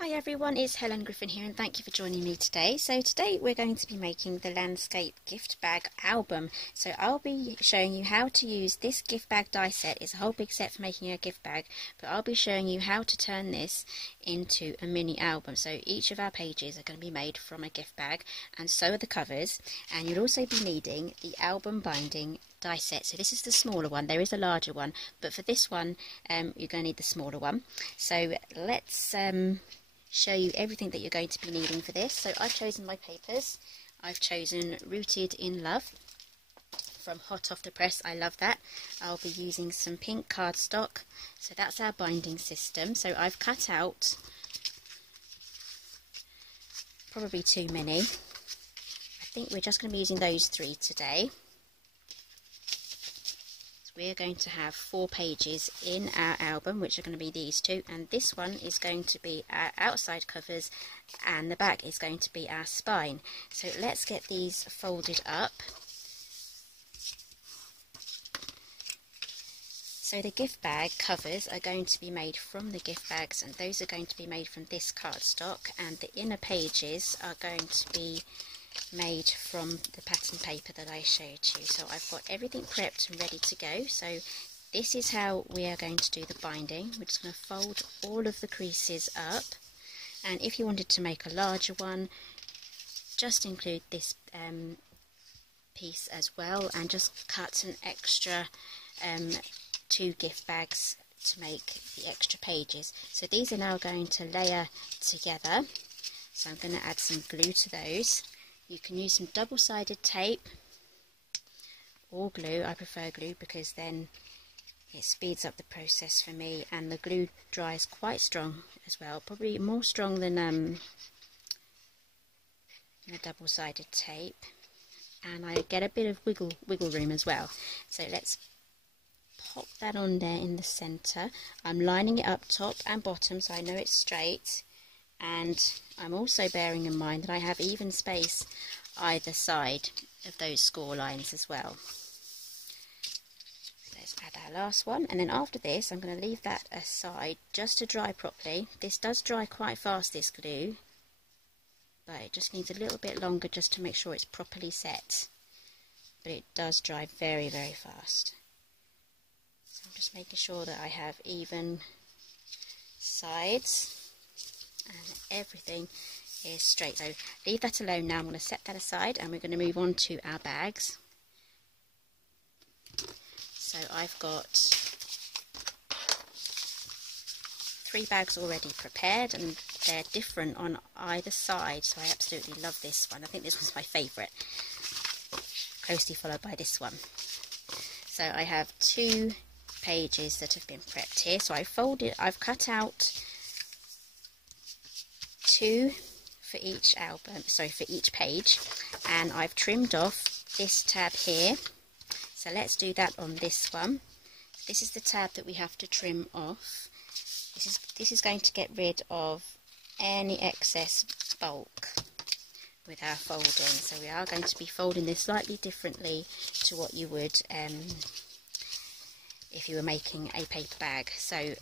Hi everyone, it's Helen Griffin here and thank you for joining me today. So today we're going to be making the landscape gift bag album. So I'll be showing you how to use this gift bag die set. It's a whole big set for making a gift bag, but I'll be showing you how to turn this into a mini album. So each of our pages are going to be made from a gift bag, and so are the covers, and you'll also be needing the album binding die set. So this is the smaller one. There is a larger one, but for this one you're going to need the smaller one. So let's show you everything that you're going to be needing for this. So I've chosen my papers. I've chosen Rooted in Love from Hot Off the Press. I love that. I'll be using some pink cardstock. So that's our binding system. So I've cut out probably too many. I think we're just going to be using those 3 today. We're going to have 4 pages in our album, which are going to be these 2, and this one is going to be our outside covers and the back is going to be our spine. So let's get these folded up. So the gift bag covers are going to be made from the gift bags, and those are going to be made from this cardstock, and the inner pages are going to be made from the pattern paper that I showed you. So I've got everything prepped and ready to go. So this is how we are going to do the binding. We're just going to fold all of the creases up, and if you wanted to make a larger one, just include this piece as well, and just cut an extra 2 gift bags to make the extra pages. So these are now going to layer together, so I'm going to add some glue to those. You can use some double-sided tape or glue. I prefer glue because then it speeds up the process for me, and the glue dries quite strong as well, probably more strong than a double-sided tape, and I get a bit of wiggle room as well. So let's pop that on there in the centre. I'm lining it up top and bottom so I know it's straight, and I'm also bearing in mind that I have even space either side of those score lines as well. So let's add our last one, and then after this I'm going to leave that aside just to dry properly. This does dry quite fast, this glue, but it just needs a little bit longer just to make sure it's properly set, but it does dry very fast. So I'm just making sure that I have even sides and everything is straight. So leave that alone now. I'm going to set that aside and we're going to move on to our bags. So I've got 3 bags already prepared, and they're different on either side, so I absolutely love this one. I think this one's my favourite, closely followed by this one. So I have 2 pages that have been prepped here. So I've cut out 2 for each album, for each page, and I've trimmed off this tab here. So let's do that on this one. This is the tab that we have to trim off. This is going to get rid of any excess bulk with our folding. So we are going to be folding this slightly differently to what you would if you were making a paper bag. So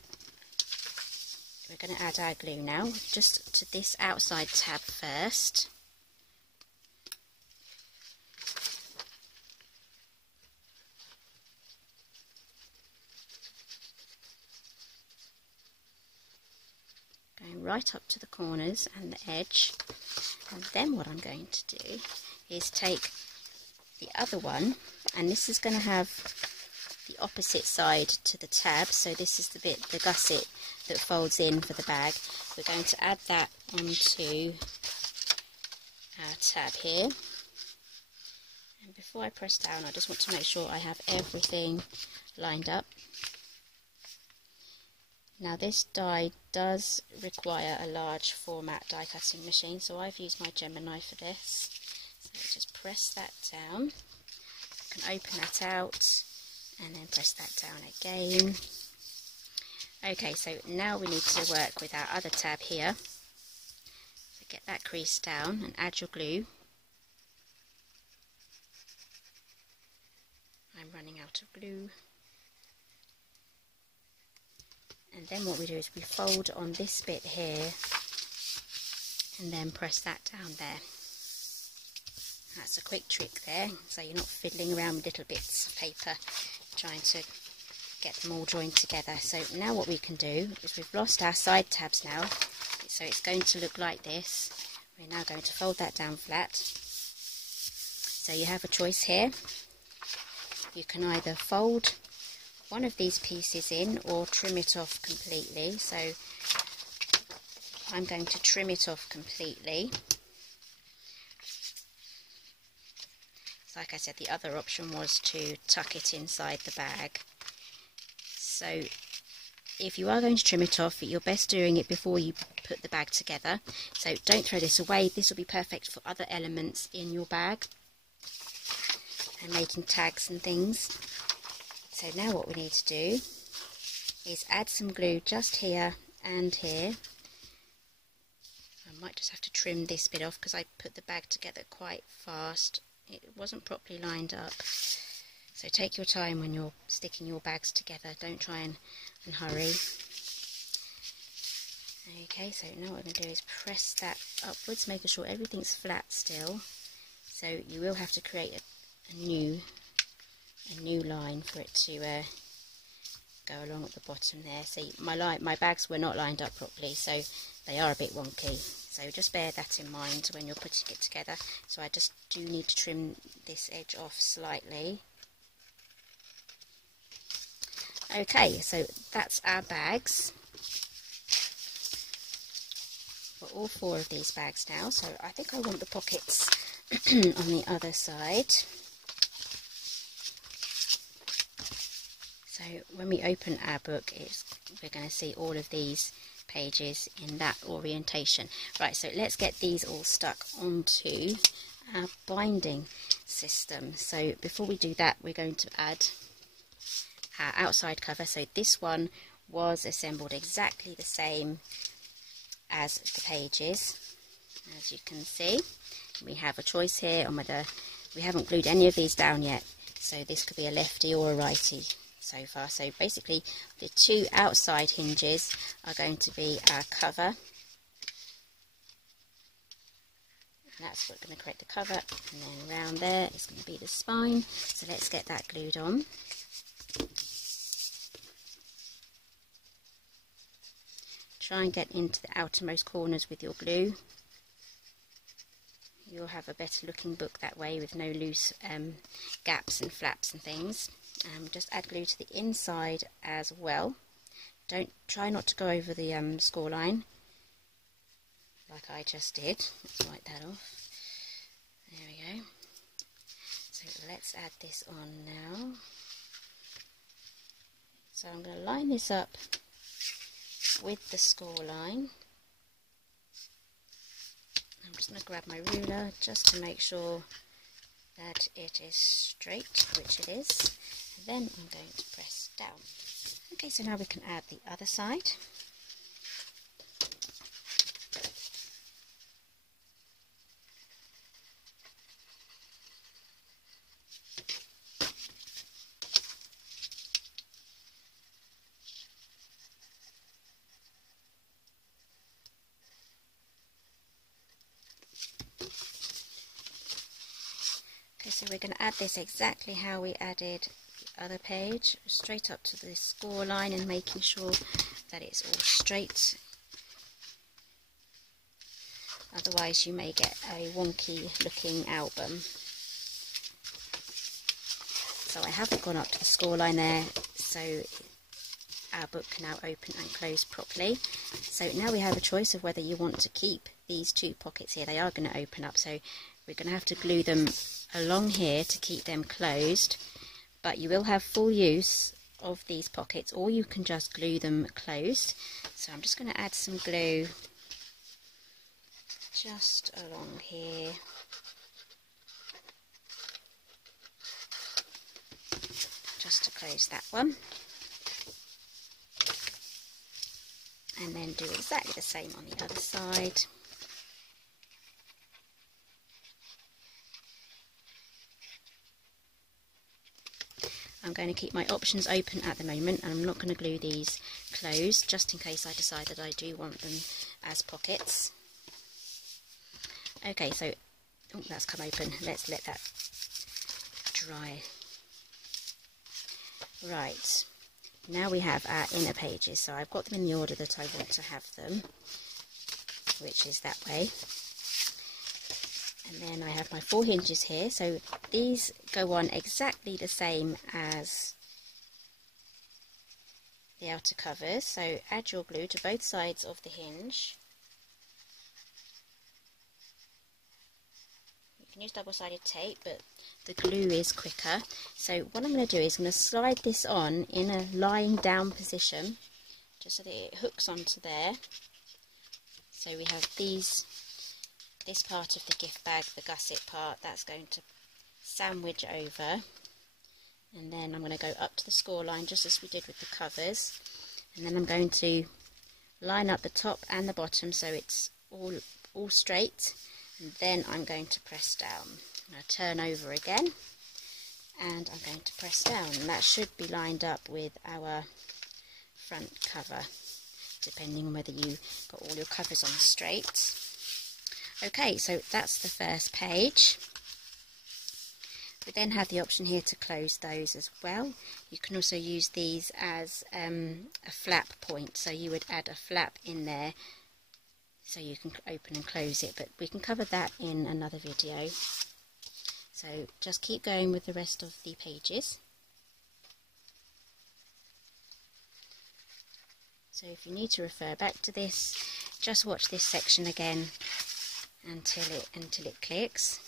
we're going to add our glue now, just to this outside tab first. Going right up to the corners and the edge. And then what I'm going to do is take the other one, and this is going to have the opposite side to the tab. So this is the bit, the gusset that folds in for the bag. We're going to add that onto our tab here, and before I press down I just want to make sure I have everything lined up. Now this die does require a large format die cutting machine, so I've used my Gemini for this. So just press that down. You can open that out and then press that down again. Okay, so now we need to work with our other tab here. So get that crease down and add your glue. I'm running out of glue. And then what we do is we fold on this bit here and then press that down there. That's a quick trick there, so you're not fiddling around with little bits of paper trying to get them all joined together. So now what we can do is we've lost our side tabs now, so it's going to look like this. We're now going to fold that down flat. So you have a choice here. You can either fold one of these pieces in or trim it off completely. So I'm going to trim it off completely. Like I said, the other option was to tuck it inside the bag. So if you are going to trim it off, you're best doing it before you put the bag together. So don't throw this away. This will be perfect for other elements in your bag and making tags and things. So now what we need to do is add some glue just here and here. I might just have to trim this bit off because I put the bag together quite fast. It wasn't properly lined up. So take your time when you're sticking your bags together. Don't try and hurry. Okay, so now what I'm going to do is press that upwards, making sure everything's flat still. So you will have to create a new line for it to go along at the bottom there. See, my bags were not lined up properly, so they are a bit wonky. So just bear that in mind when you're putting it together. So I just do need to trim this edge off slightly. Okay, so that's our bags for all 4 of these bags now. So I think I want the pockets on the other side. So when we open our book, we're going to see all of these pages in that orientation. Right, so let's get these all stuck onto our binding system. So before we do that, we're going to add our outside cover. So this one was assembled exactly the same as the pages. As you can see, we have a choice here on whether we haven't glued any of these down yet, so this could be a lefty or a righty so far. So basically the 2 outside hinges are going to be our cover, and that's what's going to create the cover, and then around there is going to be the spine. So let's get that glued on. Try and get into the outermost corners with your glue. You'll have a better looking book that way with no loose gaps and flaps and things. Just add glue to the inside as well. Try not to go over the score line like I just did. Let's wipe that off. There we go. So let's add this on now. So I'm going to line this up with the score line. I'm just going to grab my ruler just to make sure that it is straight, which it is. Then I'm going to press down. Okay, so now we can add the other side. Okay, so we're going to add this exactly how we added the other page, straight up to the score line and making sure that it's all straight. Otherwise you may get a wonky looking album. So I haven't gone up to the score line there, so our book can now open and close properly. So now we have a choice of whether you want to keep these 2 pockets here. They are going to open up, so we're going to have to glue them along here to keep them closed, but you will have full use of these pockets, or you can just glue them closed. So I'm just going to add some glue just along here. Just to close that one. And then do exactly the same on the other side. I'm going to keep my options open at the moment, and I'm not going to glue these closed just in case I decide that I do want them as pockets. Okay, so oh, that's come open. Let's let that dry. Right, now we have our inner pages. So I've got them in the order that I want to have them, which is that way. And then I have my 4 hinges here. So these go on exactly the same as the outer covers. So add your glue to both sides of the hinge. You can use double-sided tape, but the glue is quicker. So what I'm going to do is I'm going to slide this on in a lying down position, just so that it hooks onto there. So we have this part of the gift bag, the gusset part, that's going to sandwich over. And then I'm going to go up to the score line, just as we did with the covers. And then I'm going to line up the top and the bottom so it's all straight. And then I'm going to press down. I'm going to turn over again, and I'm going to press down. And that should be lined up with our front cover, depending on whether you got all your covers on straight. Okay, so that's the first page. We then have the option here to close those as well. You can also use these as a flap point, so you would add a flap in there so you can open and close it, but we can cover that in another video. So just keep going with the rest of the pages. So if you need to refer back to this, just watch this section again until it clicks.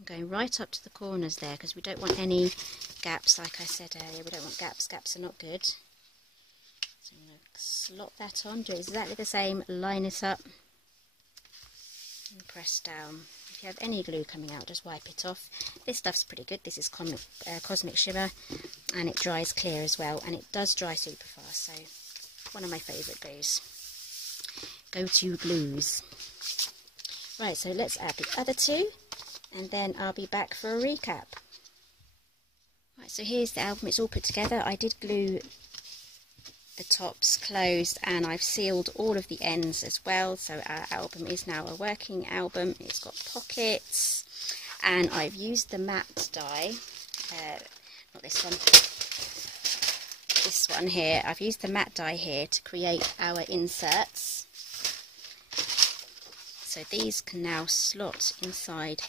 I'm going right up to the corners there because we don't want any gaps, like I said earlier. We don't want gaps. Gaps are not good. So I'm going to slot that on, do exactly the same, line it up and press down. If you have any glue coming out, just wipe it off. This stuff's pretty good. This is Cosmic Shimmer, and it dries clear as well, and it does dry super fast, so one of my favourite glues. Go-to glues. Right, so let's add the other two, and then I'll be back for a recap. Right, so here's the album. It's all put together. I did glue the tops closed, and I've sealed all of the ends as well, so our album is now a working album. It's got pockets, and I've used the matte die, not this one, this one here. I've used the matte die here to create our inserts. So these can now slot inside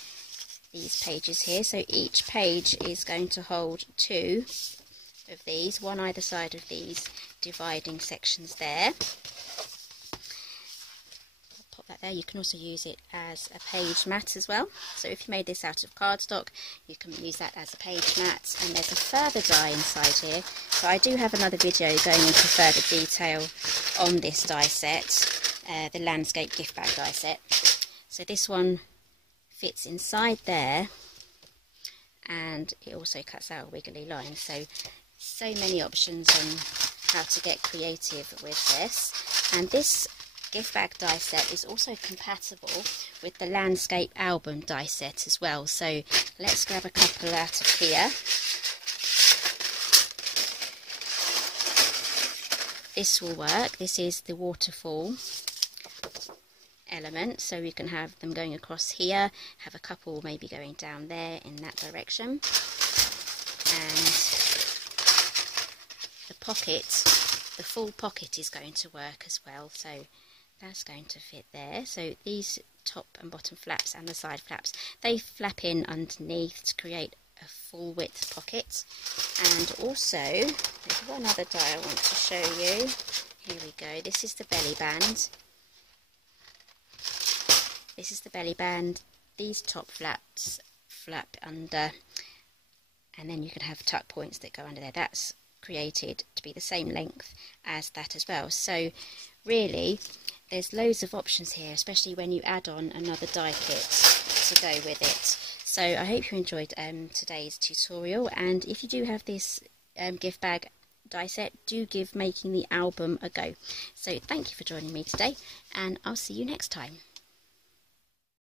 these pages here. So each page is going to hold 2 of these, one either side of these dividing sections there. I'll pop that there. You can also use it as a page mat as well. So if you made this out of cardstock, you can use that as a page mat. And there's a further die inside here. So I do have another video going into further detail on this die set, the landscape gift bag die set. So this one fits inside there, and it also cuts out a wiggly line. So many options on how to get creative with this. And this gift bag die set is also compatible with the landscape album die set as well. So let's grab a couple out of here. This will work. This is the waterfall element, so we can have them going across here, have a couple maybe going down there in that direction, and the pocket, the full pocket is going to work as well, so that's going to fit there. So these top and bottom flaps and the side flaps, they flap in underneath to create a full width pocket. And also there's one other die I want to show you. Here we go. This is the belly band. This is the belly band. These top flaps flap under, and then you can have tuck points that go under there. That's created to be the same length as that as well. So really there's loads of options here, especially when you add on another die kit to go with it. So I hope you enjoyed today's tutorial, and if you do have this gift bag die set, do give making the album a go. So thank you for joining me today, and I'll see you next time.